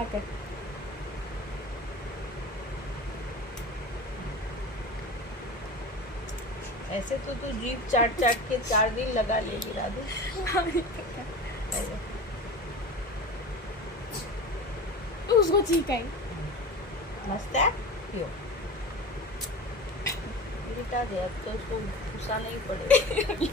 आकर ऐसे तो तू जीभ चाट चाट के 4 दिन लगा लेगी राधे। उसको ठीक है। मस्त है यो बेटा दे, अब तो उसको गुस्सा नहीं पड़ेगा।